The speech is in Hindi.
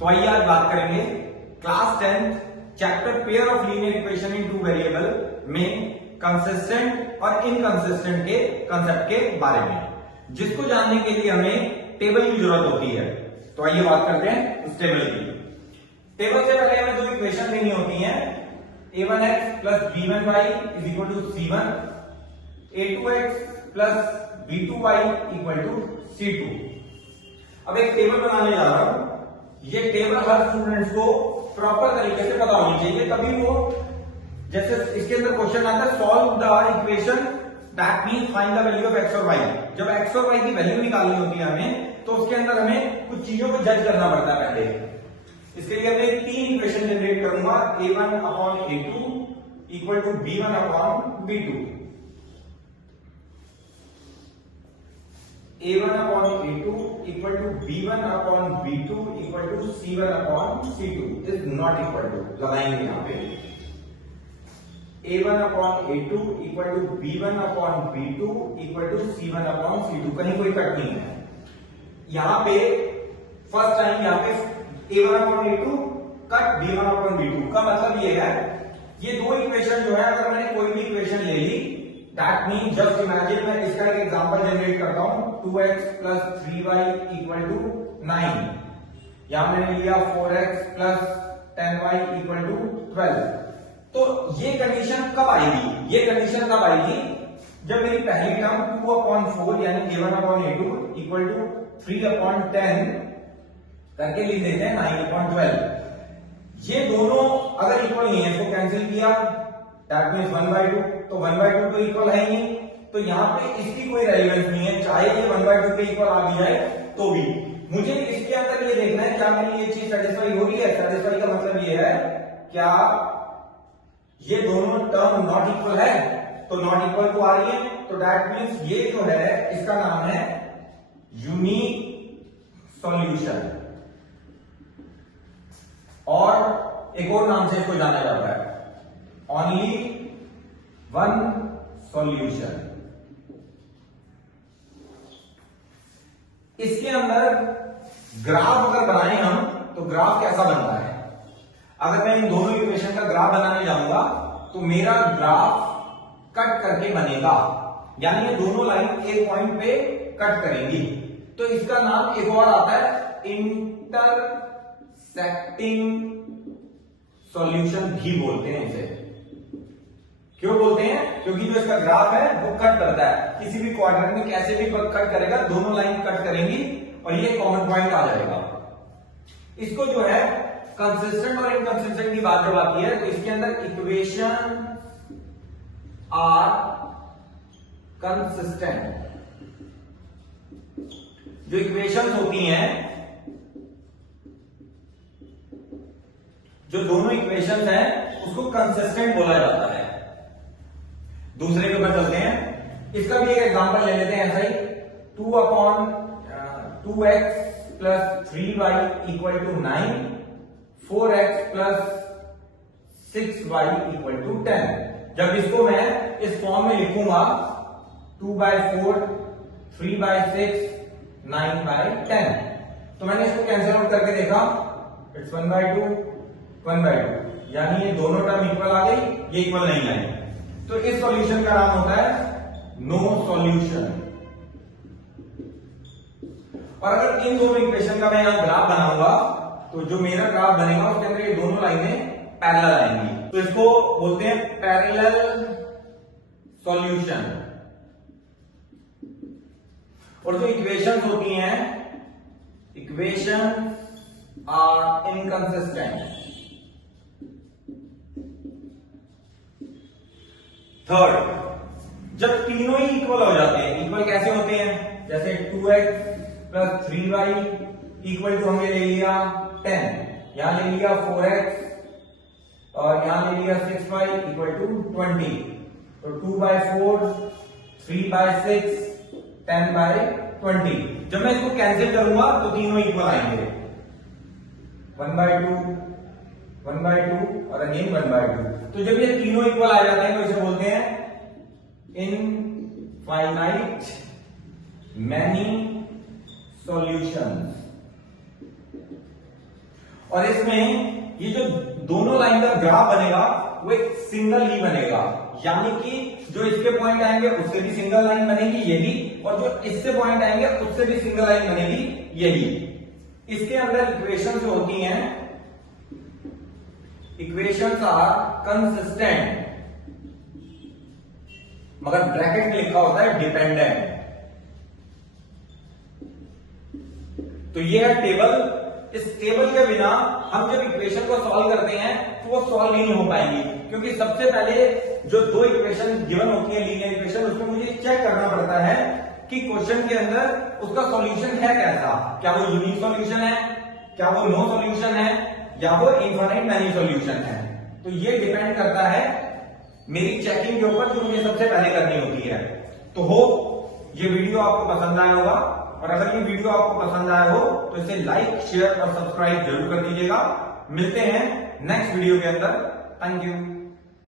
तो आइए आज बात करेंगे class 10 chapter pair of linear equation in two variable में कंसिस्टेंट और इनकंसिस्टेंट के कंसेप्ट के बारे में, जिसको जानने के लिए हमें टेबल की जरूरत होती है। तो आइए बात करते हैं उस टेबल की। टेबल से पहले हमें दो इक्वेशन लेनी होती हैं, a1x plus b1y is equal to c1, a2x plus b2y equal to c2। अब एक टेबल बनाने जा रहा हूं। ये टेबल हर स्टूडेंट्स को प्रॉपर तरीके से पता होनी चाहिए, तभी वो, जैसे इसके अंदर क्वेश्चन आता है solve the equation that means find the value of x और वाई। जब एक्स और वाई की वैल्यू निकालनी होती है हमें, तो उसके अंदर हमें कुछ चीजों को जज करना पड़ता है पहले। इसके लिए मैं तीन इक्वेशन जनरेट करूंगा, a1 upon a2 equal to b1 upon b2, a1 upon a2 equal to b1 upon b2 equal to c1 upon c2 is not equal to, लगाएंगे यहां पे a1 upon a2 equal to b1 upon b2 equal to c1 upon c2, कहीं कोई कट नहीं है यहां पे। फर्स्ट टाइम यहां पे a1 upon a2 cut b1 upon b2 का मतलब ये है, ये दो इक्वेशन जो है, अगर मैंने कोई भी इक्वेशन ले ली, दैट मीन जस्ट इमेजिन, मैं इसका एक एग्जांपल जनरेट करता हूं, 2x plus 3y equal to 9, यहां मैंने लिया 4x plus 10y equal to 12। तो ये कंडीशन कब आएगी? ये कंडीशन कब आएगी जब मेरी पहली टर्म 2/4 यानी a1 upon a2 equal to 3/10 करके लिख देते हैं 9/12। ये दोनों अगर इक्वल नहीं है, इसको कैंसिल किया, दैट मीन्स 1/2, तो 1/2 तो इक्वल है ही नहीं, तो यहां पे इसकी कोई रेलेवेंस नहीं है, चाहे ये 1/2 के इक्वल आ भी जाए तो भी। मुझे इसके अंदर ये देखना है क्या मेरी ये चीज सेटिस्फाई हो रही है। सेटिस्फाई का मतलब ये है क्या ये दोनों टर्म नॉट इक्वल है, तो नॉट इक्वल तो आ रही है, तो दैट मीन्स ये जो है इसका नाम है यूनिक सॉल्यूशन, और एक और नाम से इसको जाना जाता है ओनली वन सॉल्यूशन। इसके अंदर ग्राफ अगर बनाए हम, तो ग्राफ कैसा बनता है? अगर मैं इन दोनों इक्वेशन का ग्राफ बनाने जाऊंगा तो मेरा ग्राफ कट करके बनेगा, यानी ये दोनों लाइन एक पॉइंट पे कट करेंगी, तो इसका नाम एक और आता है इंटरसेक्टिंग सॉल्यूशन भी बोलते हैं इसे। क्यों बोलते हैं? क्योंकि जो इसका ग्राफ है वो कट करता है, किसी भी क्वाड्रेंट में कैसे भी कट करेगा, दोनों लाइन कट करेंगी और ये कॉमन पॉइंट आ जाएगा। इसको जो है कंसिस्टेंट और इनकंसिस्टेंट की बात जब आती है, तो इसके अंदर इक्वेशन आर कंसिस्टेंट, जो इक्वेशंस होती हैं, जो दोनों इक्वेशंस हैं उसको कंसिस्टेंट बोला जाता है। दूसरे के ऊपर चलते हैं, इसका भी एक एग्जांपल ले लेते हैं ऐसा ही, 2x plus 3y equal to 9, 4x plus 6y equal to 10। जब इसको मैं इस फॉर्म में लिखूंगा 2/4, 3/6, 9/10, तो मैंने इसको कैंसिल आउट करके देखा, इट्स 1/2, 1/2, यानी ये दोनों टर्म इक्वल आ गई, ये इक्वल नहीं आई, तो इस सॉल्यूशन का नाम होता है नो सॉल्यूशन। और अगर इन दोनों इक्वेशन का मैं यहां ग्राफ बनाऊंगा, तो जो मेरा ग्राफ बनेगा उसके अंदर ये दोनों लाइनें पैरेलल आएंगी, तो इसको बोलते हैं पैरेलल सॉल्यूशन। और जो इक्वेशंस होती हैं, इक्वेशन आर इनकंसिस्टेंट। थर्ड, जब तीनों ही इक्वल हो जाते हैं, इक्वल कैसे होते हैं? जैसे 2x plus 3y equal to हमने ले लिया 10, यहां ले लिया 4x और यहां ले लिया 6y इक्वल टू 20, तो 2/4, 3/6, 10/20। जब मैं इसको कैंसिल करूंगा तो तीनों इक्वल आएंगे, 1/2, 1/2 और अगेन 1/2। तो जब ये तीनों इक्वल आ जाते हैं तो इसे बोलते हैं इनफाइनाइट मैनी सॉल्यूशंस। और इसमें ये जो दोनों लाइन का ग्राफ बनेगा वो एक सिंगल ही बनेगा, यानी कि जो इसके पॉइंट आएंगे उससे भी सिंगल लाइन बनेगी यही, और जो इससे पॉइंट आएंगे उससे भी सिंगल लाइन बनेगी यही। इसके अंदर इक्वेशन जो होती हैं, इक्वेशंस आर कंसिस्टेंट, मगर ब्रैकेट में लिखा होता है डिपेंडेंट। तो ये है टेबल। इस टेबल के बिना हम जब इक्वेशन को सॉल्व करते हैं तो वो सॉल्व नहीं हो पाएंगी, क्योंकि सबसे पहले जो दो इक्वेशन गिवन होती है लीनियर इक्वेशन, उसमें मुझे चेक करना पड़ता है कि क्वेश्चन के अंदर उसका सॉल्यूशन है कैसा, क्या वो यूनिक सॉल्यूशन है, क्या वो नो सॉल्यूशन है, या वो इनफाइनाइट मैनी सॉल्यूशन है। तो ये डिपेंड करता है मेरी चेकिंग के ऊपर, जो मुझे सबसे पहले करनी होती है। तो होप ये वीडियो आपको पसंद आया होगा, और अगर ये वीडियो आपको पसंद आया हो तो इसे लाइक, शेयर और सब्सक्राइब जरूर कर दीजिएगा। मिलते हैं नेक्स्ट वीडियो के अंदर। Thank you.